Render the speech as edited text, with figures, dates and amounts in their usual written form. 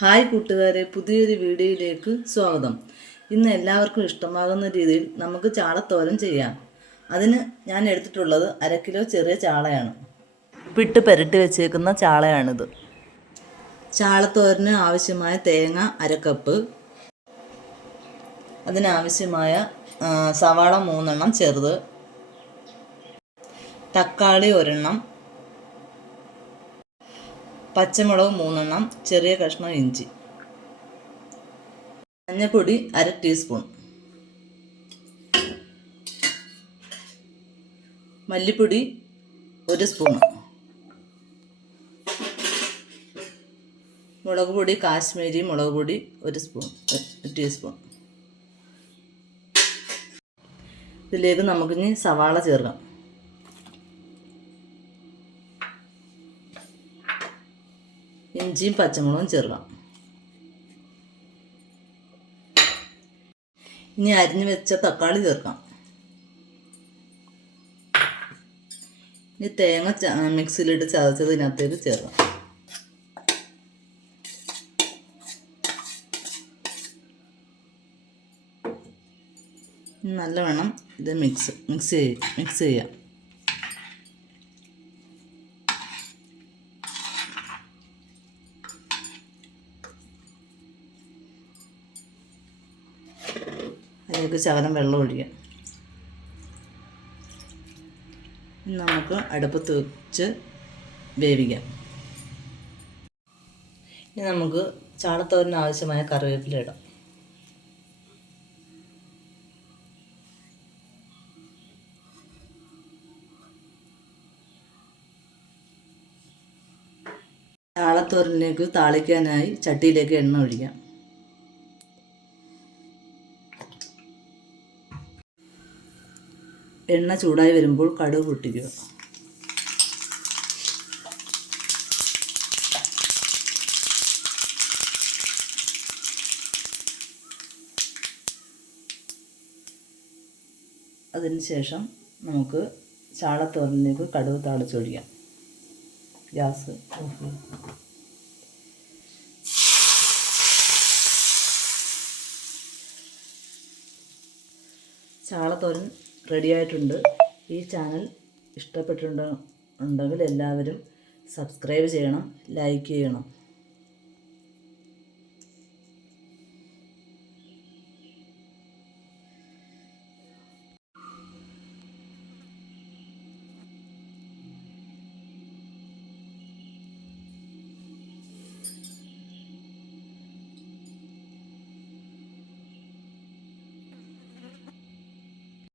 Hi കൂട്ടുകാരെ, പുതിയൊരു വീഡിയോയിലേക്ക് സ്വാഗതം. ഇന്ന് എല്ലാവർക്കും ഇഷ്ടമാകുന്ന രീതിയിൽ നമുക്ക് ചാളത്തോരൻ ചെയ്യാം. അതിന് ഞാൻ എടുത്തിട്ടുള്ളത് 1/2 കിലോ ചെറിയ ചാളയാണ്. പിട്ട് പുരട്ടി വെച്ചേക്കുന്ന ചാളയാണിത്. ചാളത്തോരന് ആവശ്യമായ തേങ്ങ 1/2 കപ്പ്, അതിനാവശ്യമായ സവാള 3 എണ്ണം ചെറുത്, തക്കാളി 1 എണ്ണം, പച്ചമുളക് 3 എണ്ണം, ചെറിയ കഷ്ണം ഇഞ്ചി, മഞ്ഞൾപ്പൊടി 1/2 ടീസ്പൂൺ, മല്ലിപ്പൊടി 1 സ്പൂൺ, മുളക് പൊടി കാശ്മീരി മുളക് പൊടി 1 ടീസ്പൂൺ. ഇതിലേക്ക് നമുക്കിനി സവാള ചേർക്കാം. ഇഞ്ചിയും പച്ചമുളകും ചേർക്കാം. ഇനി അരിഞ്ഞു വെച്ച തക്കാളി ചേർക്കാം. ഇനി തേങ്ങ മിക്സിയിലിട്ട് ചതച്ചത് ഇതിനകത്തേക്ക് ചേർക്കാം. നല്ലവണ്ണം ഇത് മിക്സ് ചെയ്യാം. അതിലേക്ക് ശകലം വെള്ളം ഒഴിക്കാം. നമുക്ക് അടുപ്പത്ത് വെച്ച് വേവിക്കാം. ഇനി നമുക്ക് ചാളത്തോരന് ആവശ്യമായ കറിവേപ്പില ഇടാം. ചാളത്തോരനിലേക്ക് താളിക്കാനായി ചട്ടിയിലേക്ക് എണ്ണ ഒഴിക്കാം. എണ്ണ ചൂടായി വരുമ്പോൾ കടുക് പൊട്ടിക്കുക. അതിനുശേഷം നമുക്ക് ചാളത്തോരനിലേക്ക് കടുക് താളിച്ചൊഴിക്കാം. ഗ്യാസ് ഓഫ് ചെയ്യാം. ചാളത്തോരൻ റെഡിയായിട്ടുണ്ട്. ഈ ചാനൽ ഇഷ്ടപ്പെട്ടിട്ടുണ്ടെങ്കിൽ എല്ലാവരും സബ്സ്ക്രൈബ് ചെയ്യണം, ലൈക്ക് ചെയ്യണം.